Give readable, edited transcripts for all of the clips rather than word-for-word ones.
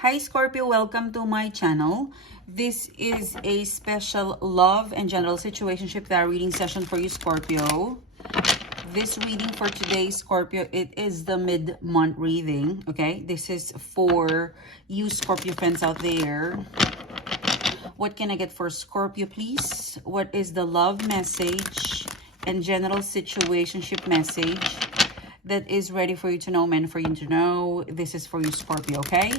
Hi Scorpio, welcome to my channel. This is a special love and general situationship tarot reading session for you, Scorpio. This reading for today, Scorpio, it is the mid-month reading, okay? This is for you Scorpio fans out there. What can I get for Scorpio, please? What is the love message and general situationship message that is ready for you to know, meant for you to know? This is for you, Scorpio, okay?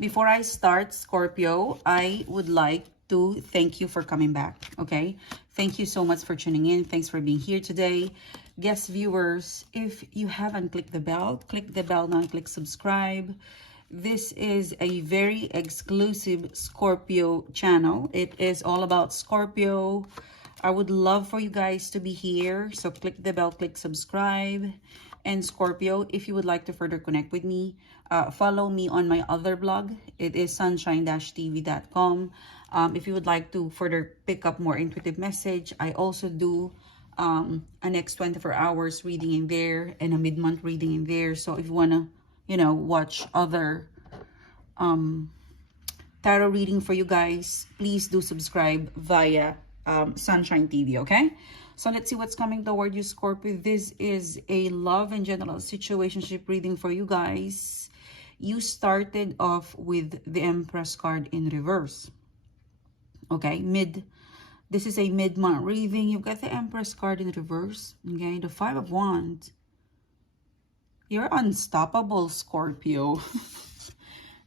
Before I start, Scorpio, I would like to thank you for coming back, okay? Thank you so much for tuning in. Thanks for being here today. Guest viewers, if you haven't clicked the bell, click the bell now and click subscribe. This is a very exclusive Scorpio channel. It is all about Scorpio. I would love for you guys to be here. So click the bell, click subscribe. And Scorpio, if you would like to further connect with me, follow me on my other blog. It is sunshine-tv.com. If you would like to further pick up more intuitive message, I also do a next 24 hours reading in there and a mid-month reading in there. So if you want to, watch other tarot reading for you guys, please do subscribe via Sunshine TV, okay? So let's see what's coming toward you, Scorpio. This is a love and general situationship reading for you guys. You started off with the Empress card in reverse. Okay, this is a mid-month reading. You've got the Empress card in reverse. Okay, the Five of Wands. You're unstoppable, Scorpio.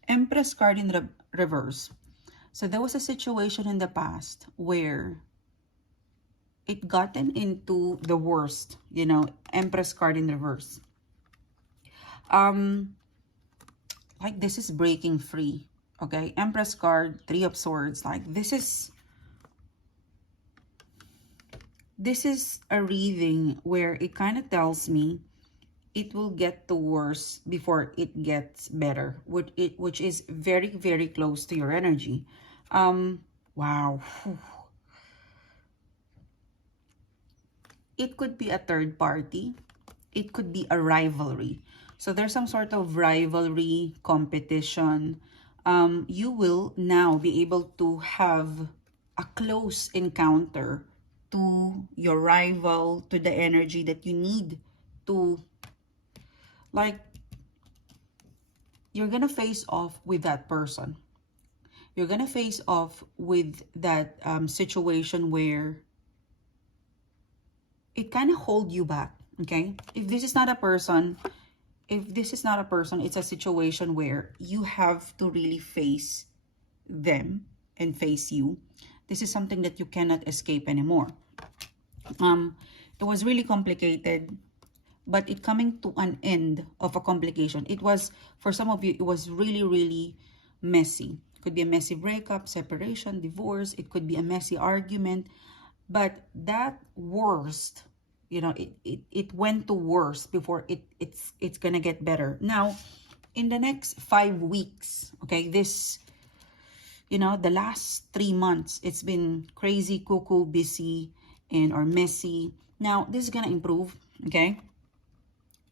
Empress card in reverse. So there was a situation in the past where it gotten into the worst, Empress card in reverse. Like this is breaking free, okay? Empress card, Three of Swords, like this is a reading where it kind of tells me it will get the worse before it gets better, which is very, very close to your energy. Wow. It could be a third party. It could be a rivalry. So there's some sort of rivalry, competition. You will now be able to have a close encounter to your rival, to the energy that you need to, like, you're gonna face off with that person. You're gonna face off with that situation where it kind of hold you back, okay? If this is not a person, it's a situation where you have to really face them and face you. This is something that you cannot escape anymore. It was really complicated, but it coming to an end of a complication. It was, for some of you, it was really, really messy. It could be a messy breakup, separation, divorce. It could be a messy argument. But that worst, it went to worst before it's gonna get better. Now, in the next 5 weeks, okay, this, the last 3 months, it's been crazy, cuckoo, busy, or messy. Now, this is gonna improve, okay?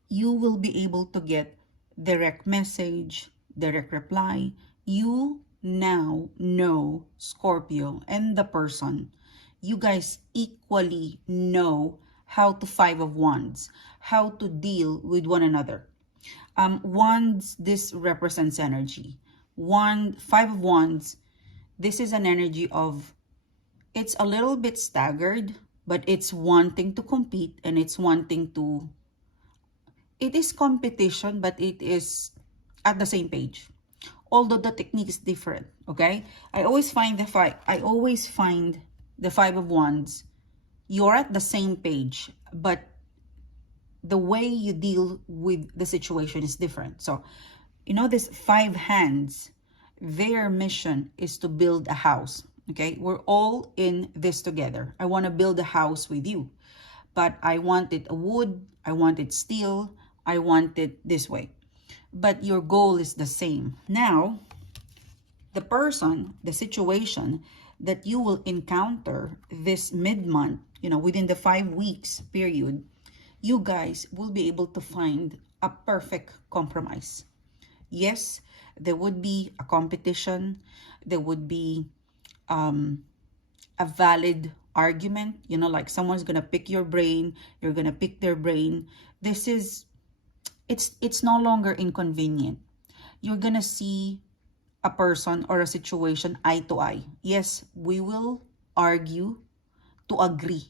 You will be able to get direct message, direct reply. You now know, Scorpio, and the person, you guys equally know how to Five of Wands, how to deal with one another. Wands, this represents energy. Five of Wands, this is an energy of, it's a little bit staggered, but it's wanting to compete and it's wanting to, it is competition, but it is at the same page. Although the technique is different, okay? I always find the Five of Wands, you're at the same page, but the way you deal with the situation is different. So, this Five Hands, their mission is to build a house, okay? We're all in this together. I want to build a house with you, but I want it wood, I want it steel, I want it this way. But your goal is the same. Now, the person, the situation that you will encounter this mid-month, within the 5 weeks period, you guys will be able to find a perfect compromise. Yes, There would be a competition. There would be a valid argument, you know, like someone's gonna pick your brain, you're gonna pick their brain. This is, it's no longer inconvenient. You're gonna see a person or a situation eye to eye. Yes, we will argue to agree.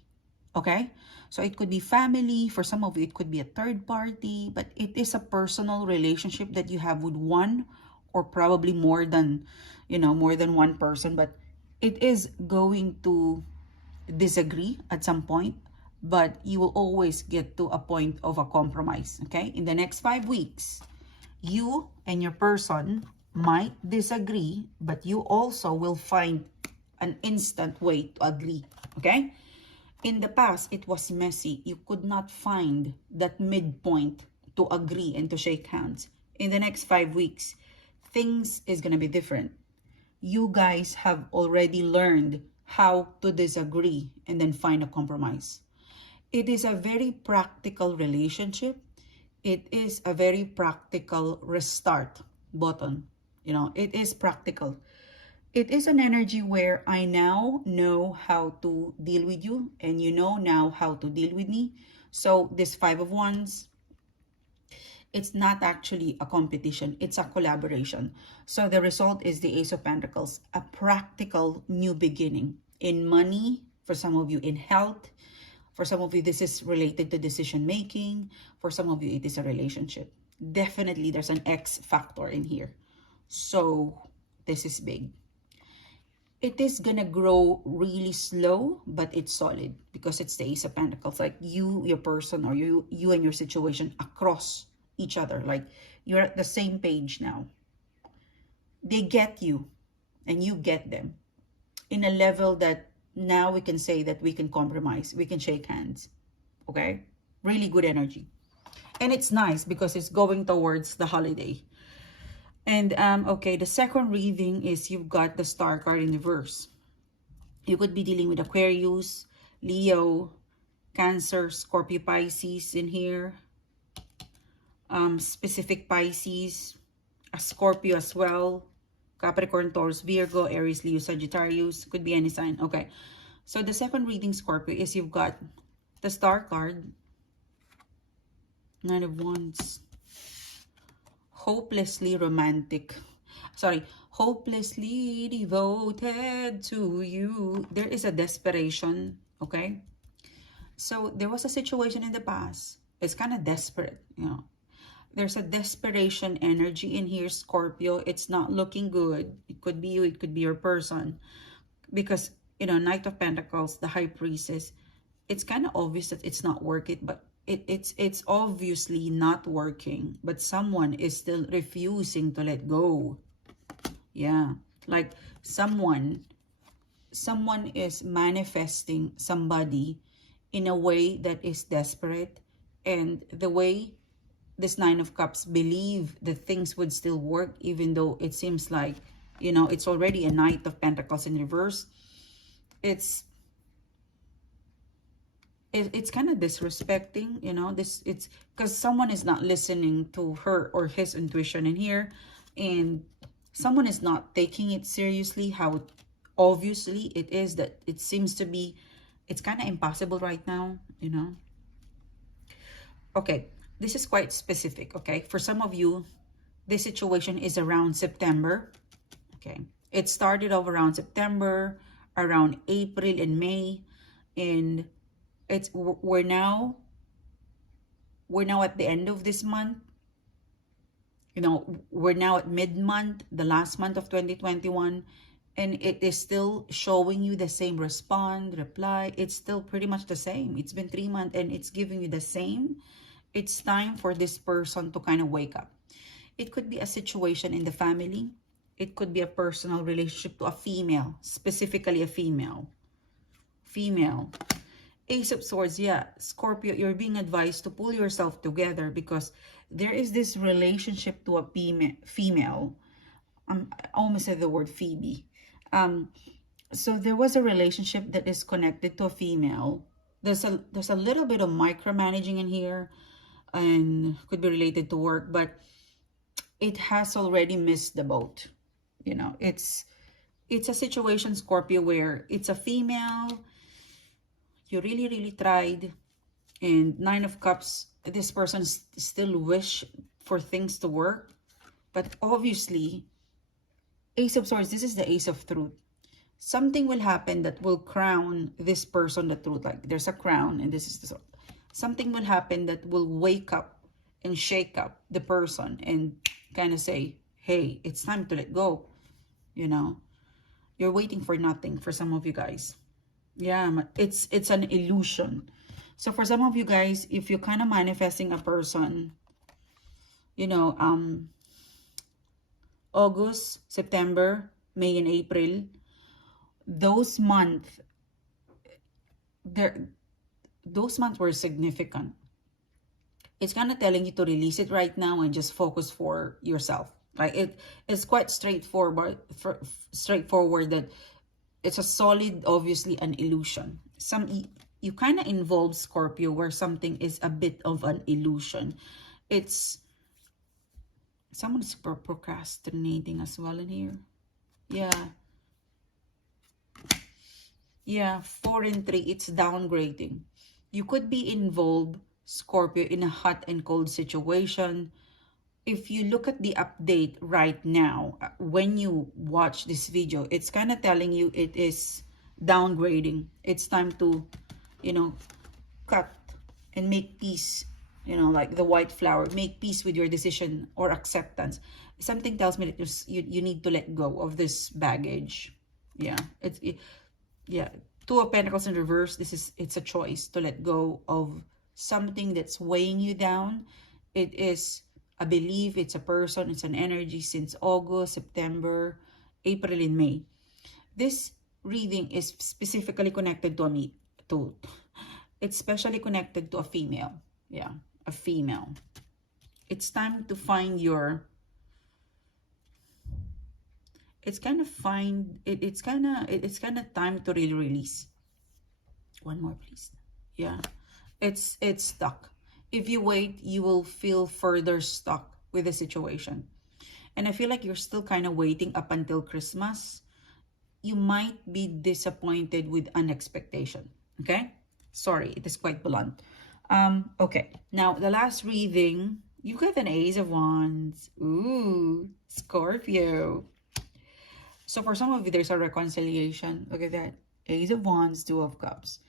Okay? So it could be family, for some of you it could be a third party, but it is a personal relationship that you have with one or probably more than, you know, more than one person, but it is going to disagree at some point, but you will always get to a point of a compromise. Okay? In the next 5 weeks, you and your person might disagree, but you also will find an instant way to agree. Okay? In the past, it was messy. You could not find that midpoint to agree and to shake hands. In the next 5 weeks, things is going to be different. You guys have already learned how to disagree and then find a compromise. It is a very practical relationship. It is a very practical restart button. You know, it is practical. It is an energy where I now know how to deal with you and you know now how to deal with me. So this Five of Wands, it's not actually a competition, it's a collaboration. So the result is the Ace of Pentacles, a practical new beginning in money, for some of you in health, for some of you this is related to decision making, for some of you it is a relationship. Definitely there's an X factor in here. So this is big. It is gonna grow really slow, but it's solid because it's the Ace of Pentacles. Like you, your person, or you and your situation across each other. Like you're at the same page now. They get you and you get them in a level that now we can say that we can compromise. We can shake hands. Okay? Really good energy. And it's nice because it's going towards the holiday. And okay, the second reading is you've got the Star card in reverse. You could be dealing with Aquarius, Leo, Cancer, Scorpio, Pisces in here. Specific Pisces, a Scorpio as well, Capricorn, Taurus, Virgo, Aries, Leo, Sagittarius. Could be any sign. Okay. So the second reading, Scorpio, is you've got the Star card, Nine of Wands. Hopelessly romantic. Sorry, hopelessly devoted to you. There is a desperation, okay? So there was a situation in the past. It's kind of desperate, you know. There's a desperation energy in here, Scorpio. It's not looking good. It could be you, it could be your person. Because, you know, Knight of Pentacles, the High Priestess, it's kind of obvious that it's not working, but it's obviously not working, but someone is still refusing to let go. Yeah, like someone is manifesting somebody in a way that is desperate, and the way this Nine of Cups believe that things would still work, even though it seems like, you know, it's already a Knight of Pentacles in reverse. It's kind of disrespecting, you know, it's because someone is not listening to her or his intuition in here, and someone is not taking it seriously, how obviously it is that it seems to be, it's kind of impossible right now, you know. Okay, this is quite specific, okay? For some of you, this situation is around September, okay? It started off around September, around April and May, and we're now at the end of this month. You know, we're now at mid-month, the last month of 2021, and it is still showing you the same reply. It's still pretty much the same. It's been 3 months and it's giving you the same. It's time for this person to kind of wake up. It could be a situation in the family. It could be a personal relationship to a female, specifically a female. Ace of Swords, yeah, Scorpio, you're being advised to pull yourself together because there is this relationship to a female. I almost said the word Phoebe. So there was a relationship that is connected to a female. There's a little bit of micromanaging in here, and could be related to work, but it has already missed the boat. You know, it's a situation, Scorpio, where it's a female, you really, really tried, and Nine of Cups, this person still wish for things to work, but obviously, Ace of Swords, this is the Ace of Truth. Something will happen that will crown this person the truth. Like there's a crown, and this is the sword. Something will happen that will wake up and shake up the person and kind of say, hey, it's time to let go. You know, you're waiting for nothing for some of you guys. Yeah, it's an illusion. So for some of you guys, if you're kind of manifesting a person, you know, August, September, May, and April, those months, those months were significant. It's kind of telling you to release it right now and just focus for yourself. Like it's quite straightforward. Straightforward that it's a solid, obviously an illusion. You kind of involve Scorpio where something is a bit of an illusion. It's someone's procrastinating as well in here. Yeah, 4 and 3, it's downgrading. You could be involved, Scorpio, in a hot and cold situation. If you look at the update right now, when you watch this video, it's kind of telling you it is downgrading. It's time to, you know, cut and make peace, you know, like the white flower, make peace with your decision or acceptance. Something tells me that you need to let go of this baggage. Yeah, yeah, Two of Pentacles in reverse. It's a choice to let go of something that's weighing you down. It is a belief, it's a person, it's an energy since August, September, April, and May. This reading is specifically connected to it's specially connected to a female. Yeah, a female. It's time to find your it's kind of time to really release. One more, please. Yeah, it's stuck. If you wait, you will feel further stuck with the situation. And I feel like you're still kind of waiting up until Christmas. You might be disappointed with an expectation. Okay, sorry, it is quite blunt. Okay, now the last reading, you got an Ace of Wands. Ooh, Scorpio. So for some of you, there's a reconciliation. Look at that. Ace of Wands, Two of Cups.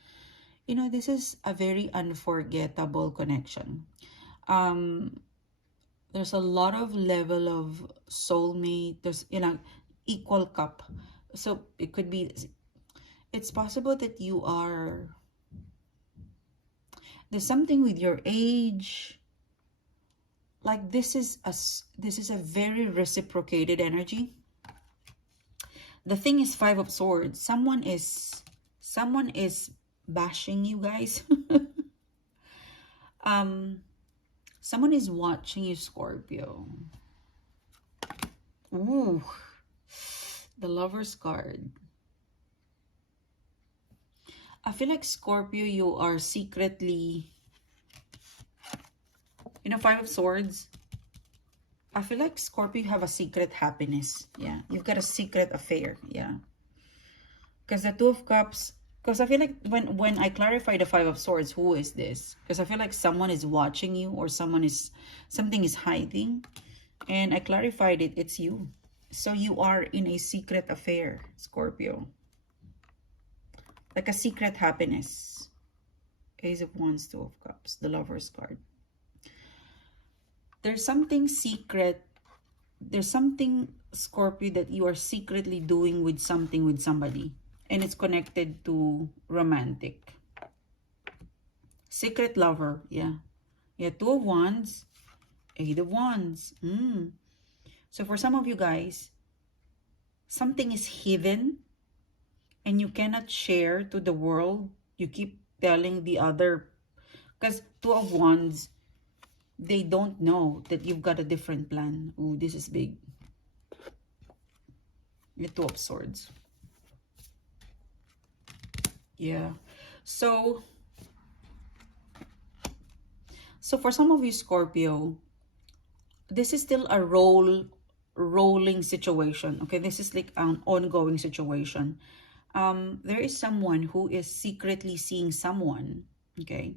You know, this is a very unforgettable connection. There's a lot of level of soulmate. There's, you know, equal cup. So it could be, it's possible that there's something with your age. Like this is a very reciprocated energy. The thing is, Five of Swords. Someone is bashing you guys. Someone is watching you, Scorpio. Ooh, the Lover's card. I feel like, Scorpio, you are secretly, you know, Five of Swords. I feel like, Scorpio, you have a secret happiness. Yeah, you've got a secret affair. Yeah, because the Two of Cups. Because I feel like when I clarify the Five of Swords, who is this? Because I feel like someone is watching you, or something is hiding, and I clarified it. It's you. So you are in a secret affair, Scorpio. Like a secret happiness. Ace of Wands, Two of Cups, the Lover's card. There's something secret. There's something, Scorpio, that you are secretly doing with somebody. And it's connected to romantic. Secret lover, yeah. Yeah, Two of Wands, Eight of Wands. So for some of you guys, something is hidden and you cannot share to the world. You keep telling the other, because Two of Wands, they don't know that you've got a different plan. Ooh, this is big. The Two of Swords. Yeah. So for some of you, Scorpio, this is still a rolling situation. Okay, this is like an ongoing situation. There is someone who is secretly seeing someone. Okay,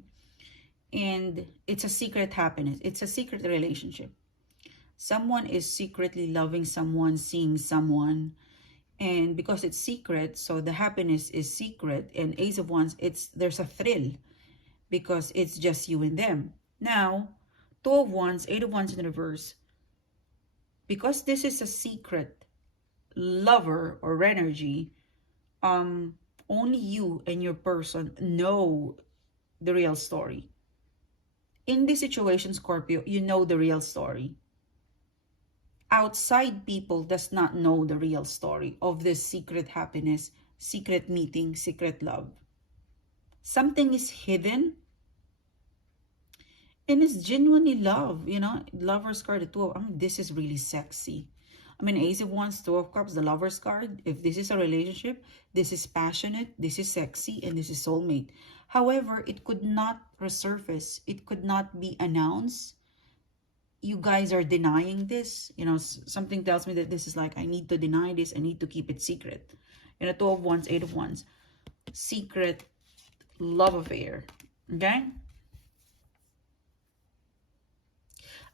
and it's a secret happiness. It's a secret relationship. Someone is secretly loving someone, seeing someone, and because it's secret, so the happiness is secret. And Ace of Wands, there's a thrill because it's just you and them. Now, Two of Wands, Eight of Wands in reverse, because this is a secret lover or energy, only you and your person know the real story. In this situation, Scorpio, you know the real story. Outside people does not know the real story of this secret happiness, secret meeting, secret love. Something is hidden and it's genuinely love, Lover's card, the two of, this is really sexy. Ace of Wands, Two of Cups, the Lover's card. If this is a relationship, this is passionate, this is sexy, and this is soulmate. However, it could not resurface. It could not be announced. You guys are denying this. Something tells me that this is like, I need to deny this. I need to keep it secret. Two of Wands, Eight of Wands. Secret love affair. Okay?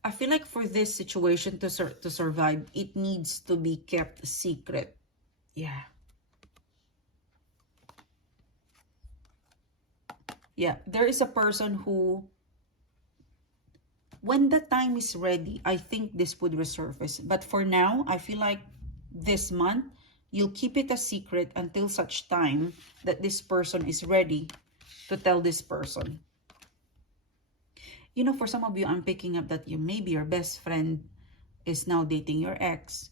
I feel like for this situation to survive, it needs to be kept secret. Yeah. Yeah, there is a person who, when the time is ready, I think this would resurface. But for now, I feel like this month, you'll keep it a secret until such time that this person is ready to tell this person. For some of you, I'm picking up that maybe your best friend is now dating your ex,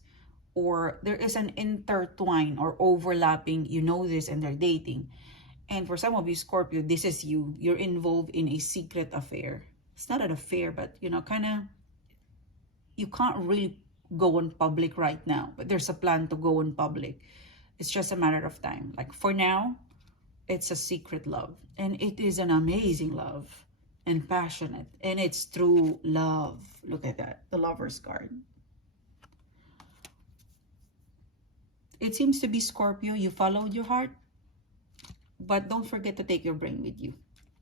or there is an intertwine or overlapping, this, and they're dating. And for some of you, Scorpio, this is you. You're involved in a secret affair. It's not an affair, but, kind of, you can't really go on public right now, but there's a plan to go on public. It's just a matter of time. Like for now, it's a secret love, and it is an amazing love. And passionate, and it's true love. Look at that, the Lover's card. It seems to be, Scorpio, you followed your heart, but don't forget to take your brain with you.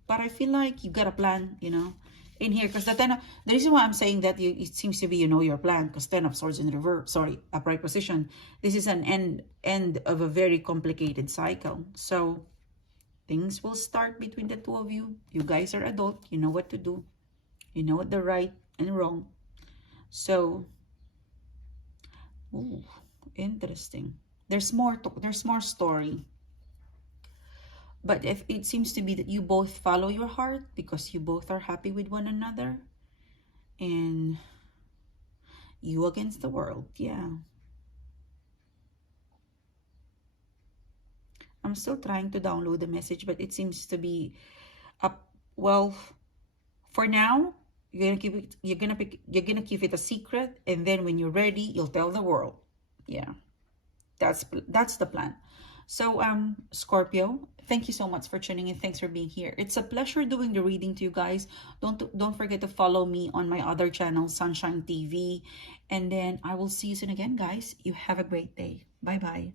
But I feel like you got a plan, in here, because the reason why I'm saying that it seems to be your plan, because Ten of Swords in reverse, upright position. This is an end of a very complicated cycle. So things will start between the two of you. You guys are adult. You know what to do. You know what the right and wrong. So, ooh, interesting. There's more story. But if it seems to be that you both follow your heart because you both are happy with one another. And you against the world. Yeah. I'm still trying to download the message, but it seems to be up. Well, for now, you're gonna keep it a secret, and then when you're ready, you'll tell the world. Yeah, that's the plan. So, Scorpio, thank you so much for tuning in. Thanks for being here. It's a pleasure doing the reading to you guys. Don't forget to follow me on my other channel, Sunshine TV, and then I will see you soon again, guys. You have a great day. Bye bye.